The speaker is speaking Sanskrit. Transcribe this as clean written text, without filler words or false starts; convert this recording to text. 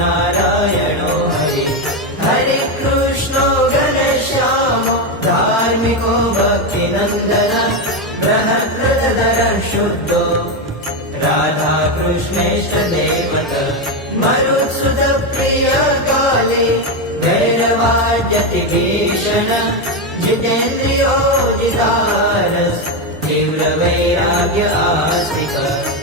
नारायणो हरि हरे कृष्णो घनश्यामो धार्मिको भक्तिनन्दन बृहद्रथधर शुद्धो राधा कृष्णेश देवत मरुत्सुत प्रिय काले भैरवाद्यति भीषण जितेन्द्रियो जितारस तीव्र वैराग्य आस्तिक